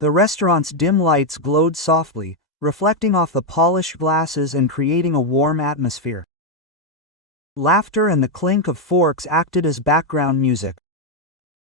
The restaurant's dim lights glowed softly, reflecting off the polished glasses and creating a warm atmosphere. Laughter and the clink of forks acted as background music.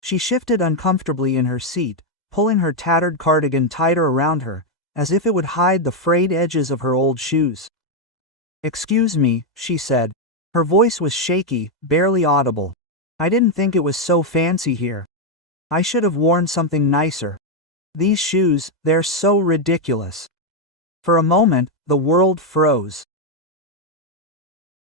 She shifted uncomfortably in her seat, pulling her tattered cardigan tighter around her, as if it would hide the frayed edges of her old shoes. "Excuse me," she said. Her voice was shaky, barely audible. "I didn't think it was so fancy here. I should have worn something nicer. These shoes, they're so ridiculous." For a moment, the world froze.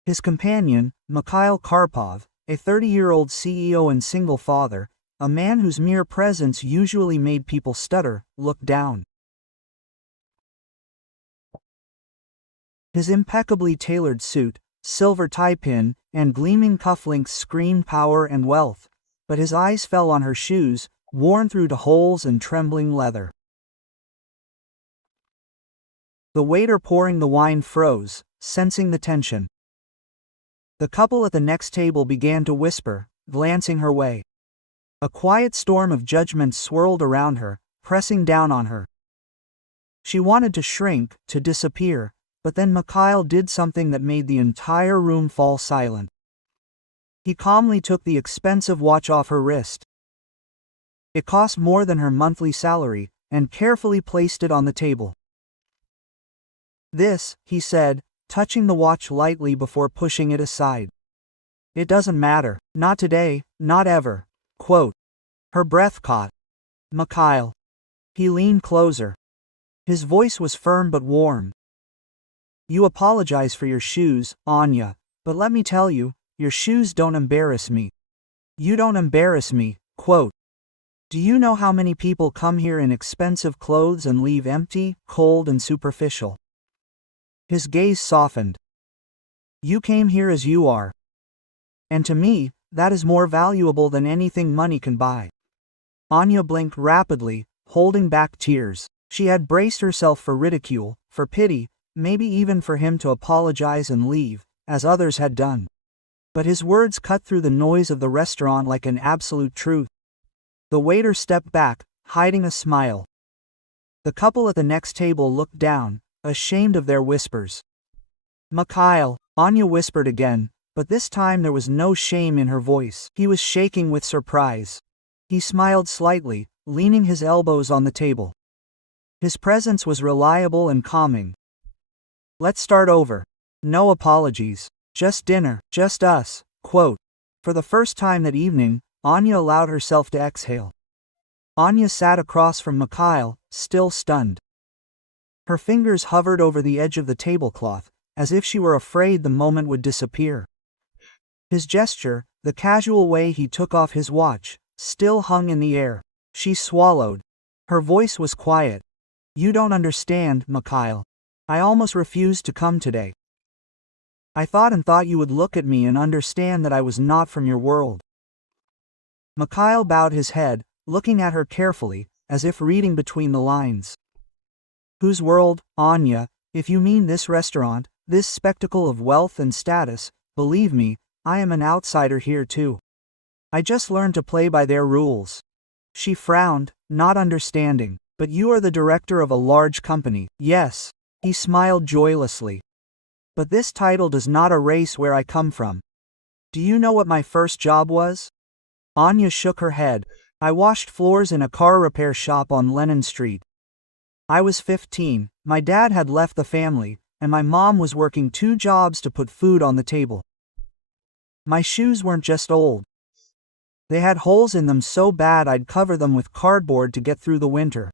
His companion, Mikhail Karpov, a 30-year-old CEO and single father, a man whose mere presence usually made people stutter, looked down. His impeccably tailored suit, silver tie pin, and gleaming cufflinks screamed power and wealth, but his eyes fell on her shoes, worn through to holes and trembling leather. The waiter pouring the wine froze, sensing the tension. The couple at the next table began to whisper, glancing her way. A quiet storm of judgment swirled around her, pressing down on her. She wanted to shrink, to disappear, but then Mikhail did something that made the entire room fall silent. He calmly took the expensive watch off her wrist. It cost more than her monthly salary, and carefully placed it on the table. "This," he said, touching the watch lightly before pushing it aside. "It doesn't matter, not today, not ever." Quote. Her breath caught. "Mikhail." He leaned closer. His voice was firm but warm. "You apologize for your shoes, Anya, but let me tell you, your shoes don't embarrass me. You don't embarrass me." Quote. "Do you know how many people come here in expensive clothes and leave empty, cold and superficial?" His gaze softened. "You came here as you are. And to me, that is more valuable than anything money can buy." Anya blinked rapidly, holding back tears. She had braced herself for ridicule, for pity, maybe even for him to apologize and leave, as others had done. But his words cut through the noise of the restaurant like an absolute truth. The waiter stepped back, hiding a smile. The couple at the next table looked down, ashamed of their whispers. "Mikhail," Anya whispered again, but this time there was no shame in her voice. He was shaking with surprise. He smiled slightly, leaning his elbows on the table. His presence was reliable and calming. "Let's start over. No apologies. Just dinner, just us." Quote. For the first time that evening, Anya allowed herself to exhale. Anya sat across from Mikhail, still stunned. Her fingers hovered over the edge of the tablecloth, as if she were afraid the moment would disappear. His gesture, the casual way he took off his watch, still hung in the air. She swallowed. Her voice was quiet. "You don't understand, Mikhail. I almost refused to come today. I thought you would look at me and understand that I was not from your world." Mikhail bowed his head, looking at her carefully, as if reading between the lines. "Whose world, Anya? If you mean this restaurant, this spectacle of wealth and status, believe me, I am an outsider here too. I just learned to play by their rules." She frowned, not understanding. "But you are the director of a large company." "Yes." He smiled joylessly. "But this title does not erase where I come from. Do you know what my first job was?" Anya shook her head. "I washed floors in a car repair shop on Lennon Street. I was 15, my dad had left the family, and my mom was working 2 jobs to put food on the table. My shoes weren't just old. They had holes in them so bad I'd cover them with cardboard to get through the winter."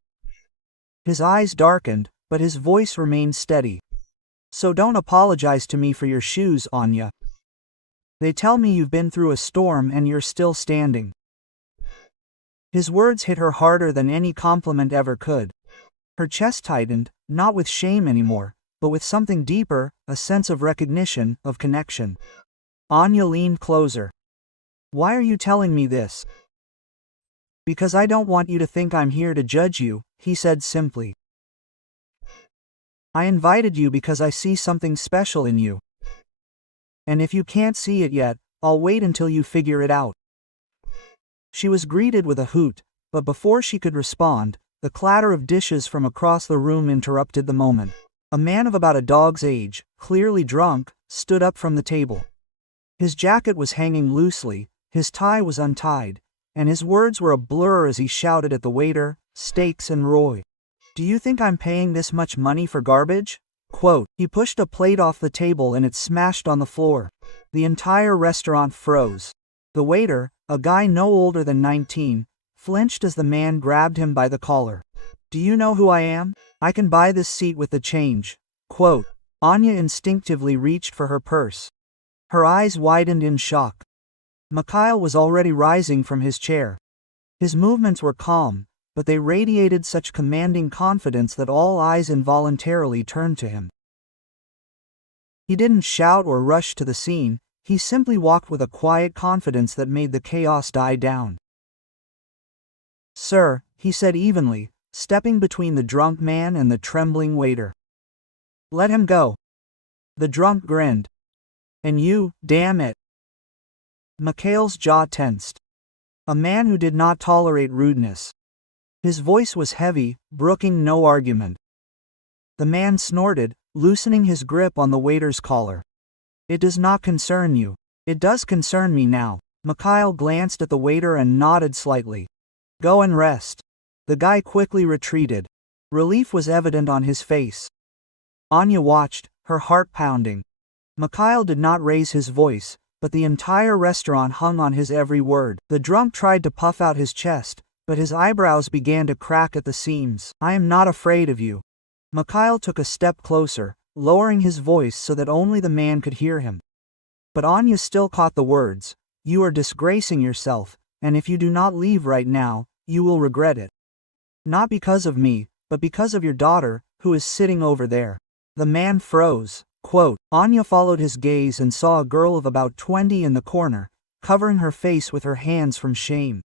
His eyes darkened, but his voice remained steady. "So don't apologize to me for your shoes, Anya. They tell me you've been through a storm and you're still standing." His words hit her harder than any compliment ever could. Her chest tightened, not with shame anymore, but with something deeper, a sense of recognition, of connection. Anya leaned closer. "Why are you telling me this?" "Because I don't want you to think I'm here to judge you," he said simply. "I invited you because I see something special in you. And if you can't see it yet, I'll wait until you figure it out." She was greeted with a hoot, but before she could respond, The clatter of dishes from across the room interrupted the moment. A man of about a dog's age, clearly drunk, stood up from the table. His jacket was hanging loosely, his tie was untied, and his words were a blur as he shouted at the waiter, "Steaks and Roy. Do you think I'm paying this much money for garbage?" Quote. He pushed a plate off the table and it smashed on the floor. The entire restaurant froze. The waiter, a guy no older than 19, flinched as the man grabbed him by the collar. "Do you know who I am? I can buy this seat with the change." Quote. Anya instinctively reached for her purse. Her eyes widened in shock. Mikhail was already rising from his chair. His movements were calm, but they radiated such commanding confidence that all eyes involuntarily turned to him. He didn't shout or rush to the scene, he simply walked with a quiet confidence that made the chaos die down. "Sir," he said evenly, stepping between the drunk man and the trembling waiter. "Let him go." The drunk grinned. "And you, damn it." Mikhail's jaw tensed. A man who did not tolerate rudeness. His voice was heavy, brooking no argument. The man snorted, loosening his grip on the waiter's collar. "It does not concern you. It does concern me now." Mikhail glanced at the waiter and nodded slightly. "Go and rest." The guy quickly retreated. Relief was evident on his face. Anya watched, her heart pounding. Mikhail did not raise his voice, but the entire restaurant hung on his every word. The drunk tried to puff out his chest, but his eyebrows began to crack at the seams. "I am not afraid of you." Mikhail took a step closer, lowering his voice so that only the man could hear him. But Anya still caught the words. "You are disgracing yourself, and if you do not leave right now, you will regret it. Not because of me, but because of your daughter, who is sitting over there." The man froze. Quote. Anya followed his gaze and saw a girl of about 20 in the corner, covering her face with her hands from shame.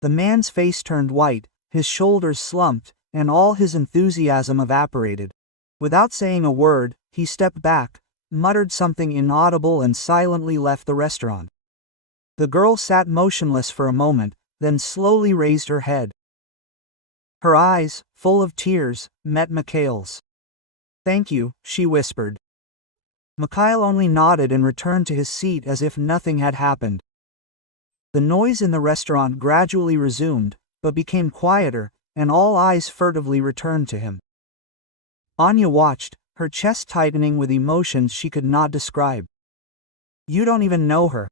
The man's face turned white, his shoulders slumped, and all his enthusiasm evaporated. Without saying a word, he stepped back, muttered something inaudible and silently left the restaurant. The girl sat motionless for a moment, then slowly raised her head. Her eyes, full of tears, met Mikhail's. "Thank you," she whispered. Mikhail only nodded and returned to his seat as if nothing had happened. The noise in the restaurant gradually resumed, but became quieter, and all eyes furtively returned to him. Anya watched, her chest tightening with emotions she could not describe. "You don't even know her.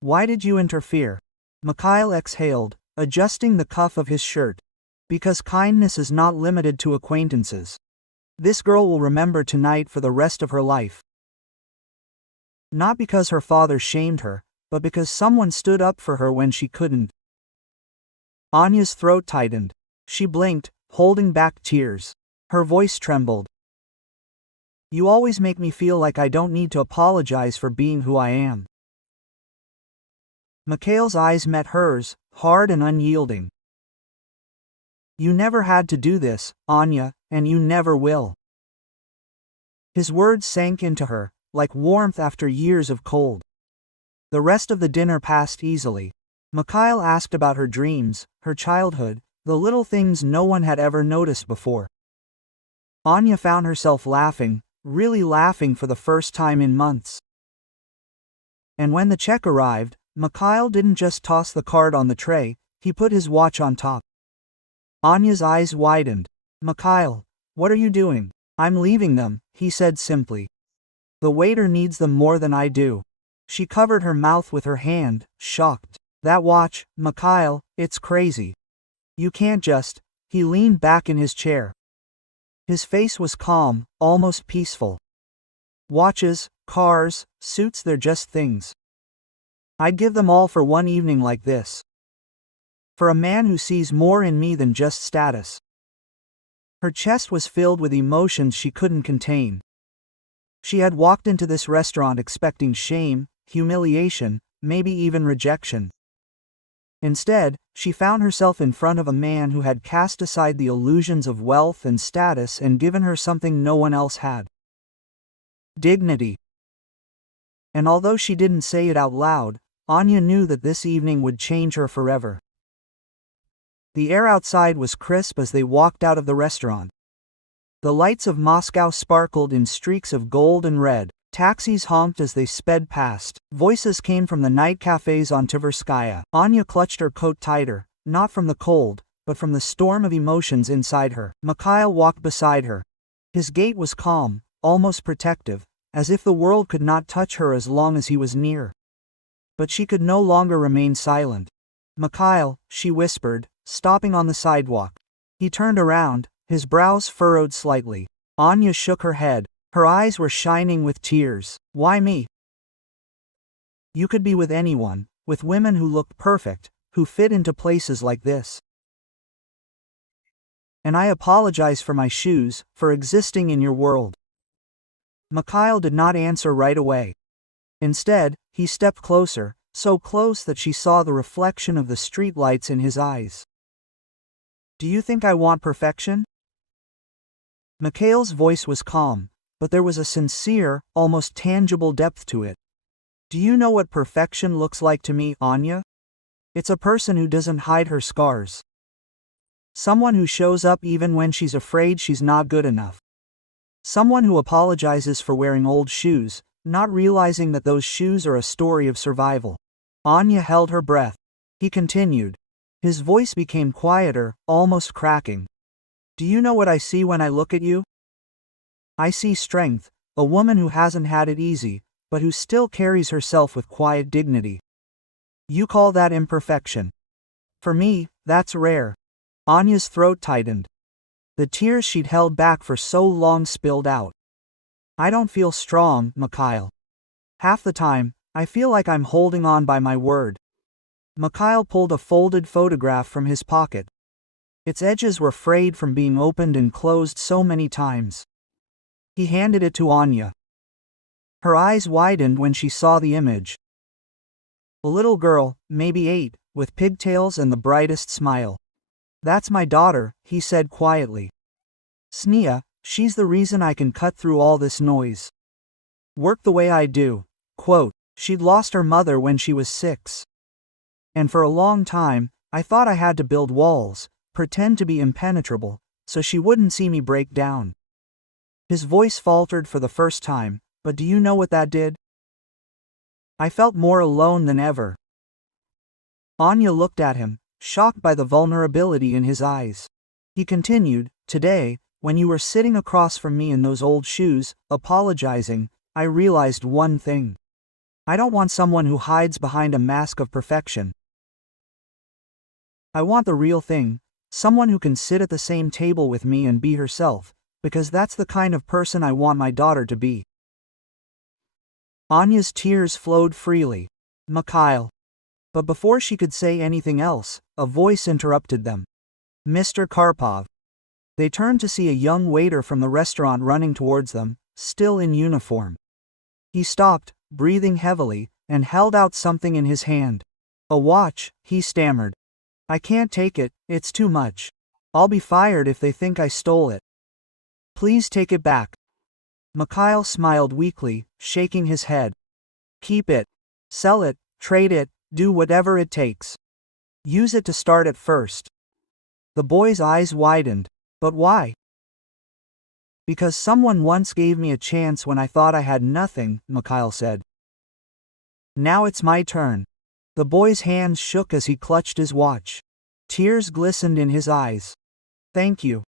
Why did you interfere?" Mikhail exhaled, adjusting the cuff of his shirt. "Because kindness is not limited to acquaintances. This girl will remember tonight for the rest of her life. Not because her father shamed her, but because someone stood up for her when she couldn't." Anya's throat tightened. She blinked, holding back tears. Her voice trembled. "You always make me feel like I don't need to apologize for being who I am." Mikhail's eyes met hers, hard and unyielding. "You never had to do this, Anya, and you never will." His words sank into her, like warmth after years of cold. The rest of the dinner passed easily. Mikhail asked about her dreams, her childhood, the little things no one had ever noticed before. Anya found herself laughing, really laughing for the first time in months. And when the check arrived, Mikhail didn't just toss the card on the tray, he put his watch on top. Anya's eyes widened. "Mikhail, what are you doing?" "I'm leaving them," he said simply. "The waiter needs them more than I do." She covered her mouth with her hand, shocked. "That watch, Mikhail, it's crazy. You can't just..." He leaned back in his chair. His face was calm, almost peaceful. "Watches, cars, suits, they're just things. I'd give them all for one evening like this. For a man who sees more in me than just status." Her chest was filled with emotions she couldn't contain. She had walked into this restaurant expecting shame, humiliation, maybe even rejection. Instead, she found herself in front of a man who had cast aside the illusions of wealth and status and given her something no one else had. Dignity. And although she didn't say it out loud, Anya knew that this evening would change her forever. The air outside was crisp as they walked out of the restaurant. The lights of Moscow sparkled in streaks of gold and red. Taxis honked as they sped past. Voices came from the night cafes on Tverskaya. Anya clutched her coat tighter, not from the cold, but from the storm of emotions inside her. Mikhail walked beside her. His gait was calm, almost protective, as if the world could not touch her as long as he was near. But she could no longer remain silent. "Mikhail," she whispered, stopping on the sidewalk. He turned around, his brows furrowed slightly. Anya shook her head. Her eyes were shining with tears. "Why me? You could be with anyone, with women who looked perfect, who fit into places like this. And I apologize for my shoes, for existing in your world." Mikhail did not answer right away. Instead, he stepped closer, so close that she saw the reflection of the streetlights in his eyes. "Do you think I want perfection?" Mikhail's voice was calm, but there was a sincere, almost tangible depth to it. "Do you know what perfection looks like to me, Anya? It's a person who doesn't hide her scars. Someone who shows up even when she's afraid she's not good enough. Someone who apologizes for wearing old shoes, not realizing that those shoes are a story of survival." Anya held her breath. He continued. His voice became quieter, almost cracking. "Do you know what I see when I look at you? I see strength, a woman who hasn't had it easy, but who still carries herself with quiet dignity. You call that imperfection. For me, that's rare." Anya's throat tightened. The tears she'd held back for so long spilled out. "I don't feel strong, Mikhail. Half the time, I feel like I'm holding on by my word." Mikhail pulled a folded photograph from his pocket. Its edges were frayed from being opened and closed so many times. He handed it to Anya. Her eyes widened when she saw the image. A little girl, maybe 8, with pigtails and the brightest smile. "That's my daughter," he said quietly. "Snia, she's the reason I can cut through all this noise. Work the way I do." Quote, "She'd lost her mother when she was 6. And for a long time, I thought I had to build walls, pretend to be impenetrable, so she wouldn't see me break down." His voice faltered for the first time, but do you know what that did? "I felt more alone than ever." Anya looked at him, shocked by the vulnerability in his eyes. He continued, "Today, when you were sitting across from me in those old shoes, apologizing, I realized one thing. I don't want someone who hides behind a mask of perfection. I want the real thing, someone who can sit at the same table with me and be herself, because that's the kind of person I want my daughter to be." Anya's tears flowed freely. "Mikhail." But before she could say anything else, a voice interrupted them. "Mr. Karpov." They turned to see a young waiter from the restaurant running towards them, still in uniform. He stopped, breathing heavily, and held out something in his hand. "A watch," he stammered. "I can't take it, it's too much. I'll be fired if they think I stole it. Please take it back." Mikhail smiled weakly, shaking his head. "Keep it. Sell it, trade it, do whatever it takes. Use it to start at first." The boy's eyes widened. "But why?" "Because someone once gave me a chance when I thought I had nothing," Mikhail said. "Now it's my turn." The boy's hands shook as he clutched his watch. Tears glistened in his eyes. "Thank you.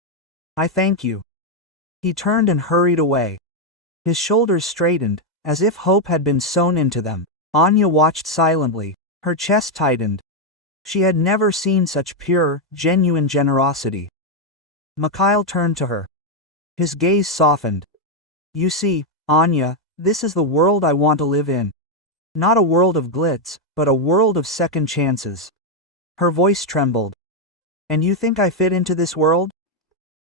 I thank you." He turned and hurried away. His shoulders straightened, as if hope had been sewn into them. Anya watched silently, her chest tightened. She had never seen such pure, genuine generosity. Mikhail turned to her. His gaze softened. "You see, Anya, this is the world I want to live in. Not a world of glitz, but a world of second chances." Her voice trembled. "And you think I fit into this world?"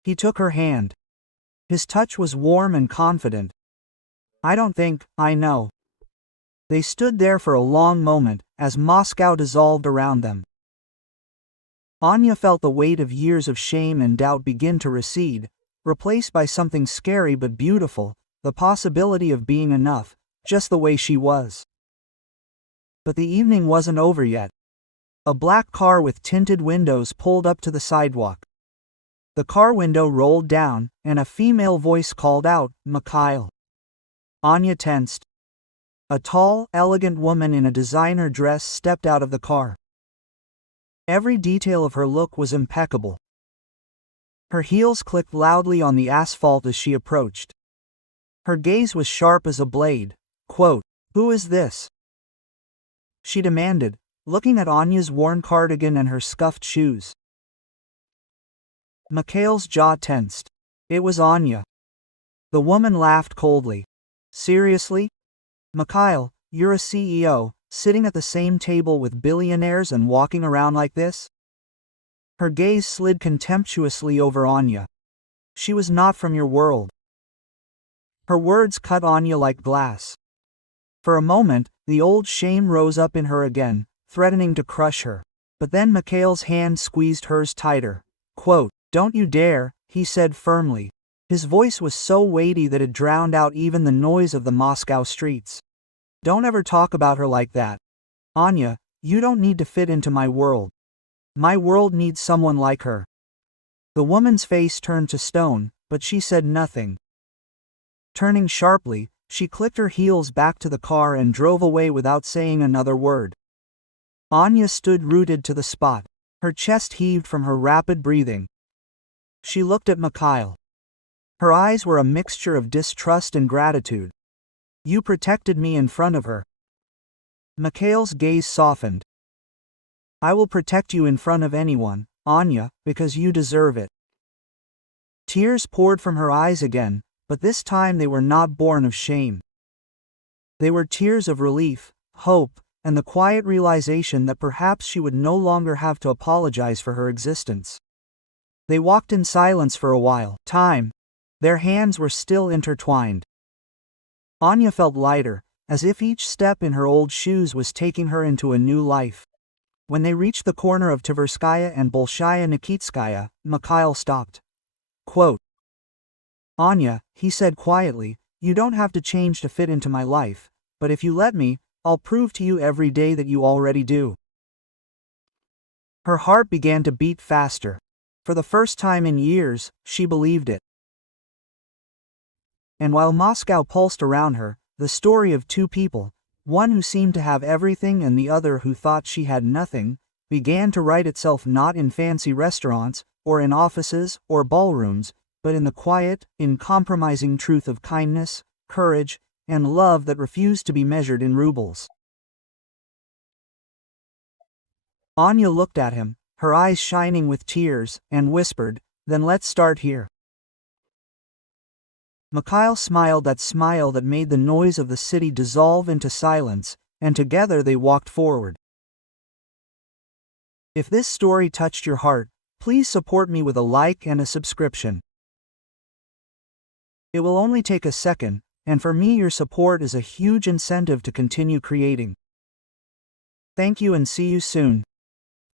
He took her hand. His touch was warm and confident. "I don't think, I know." They stood there for a long moment, as Moscow dissolved around them. Anya felt the weight of years of shame and doubt begin to recede, replaced by something scary but beautiful, the possibility of being enough, just the way she was. But the evening wasn't over yet. A black car with tinted windows pulled up to the sidewalk. The car window rolled down, and a female voice called out, "Mikhail." Anya tensed. A tall, elegant woman in a designer dress stepped out of the car. Every detail of her look was impeccable. Her heels clicked loudly on the asphalt as she approached. Her gaze was sharp as a blade. Quote, "Who is this?" she demanded, looking at Anya's worn cardigan and her scuffed shoes. Mikhail's jaw tensed. It was Anya. The woman laughed coldly. "Seriously? Mikhail, you're a CEO, sitting at the same table with billionaires and walking around like this?" Her gaze slid contemptuously over Anya. "She was not from your world." Her words cut Anya like glass. For a moment, the old shame rose up in her again, threatening to crush her. But then Mikhail's hand squeezed hers tighter. Quote, "Don't you dare," he said firmly. His voice was so weighty that it drowned out even the noise of the Moscow streets. "Don't ever talk about her like that. Anya, you don't need to fit into my world. My world needs someone like her." The woman's face turned to stone, but she said nothing. Turning sharply, she clicked her heels back to the car and drove away without saying another word. Anya stood rooted to the spot. Her chest heaved from her rapid breathing. She looked at Mikhail. Her eyes were a mixture of distrust and gratitude. "You protected me in front of her." Mikhail's gaze softened. "I will protect you in front of anyone, Anya, because you deserve it." Tears poured from her eyes again, but this time they were not born of shame. They were tears of relief, hope, and the quiet realization that perhaps she would no longer have to apologize for her existence. They walked in silence for a while. Their hands were still intertwined. Anya felt lighter, as if each step in her old shoes was taking her into a new life. When they reached the corner of Tverskaya and Bolshaya Nikitskaya, Mikhail stopped. Quote, "Anya," he said quietly, "you don't have to change to fit into my life, but if you let me, I'll prove to you every day that you already do." Her heart began to beat faster. For the first time in years, she believed it. And while Moscow pulsed around her, the story of two people, one who seemed to have everything and the other who thought she had nothing, began to write itself not in fancy restaurants, or in offices, or ballrooms, but in the quiet, uncompromising truth of kindness, courage, and love that refused to be measured in rubles. Anya looked at him, her eyes shining with tears, and whispered, "Then let's start here." Mikhail smiled that smile that made the noise of the city dissolve into silence, and together they walked forward. If this story touched your heart, please support me with a like and a subscription. It will only take a second, and for me your support is a huge incentive to continue creating. Thank you and see you soon.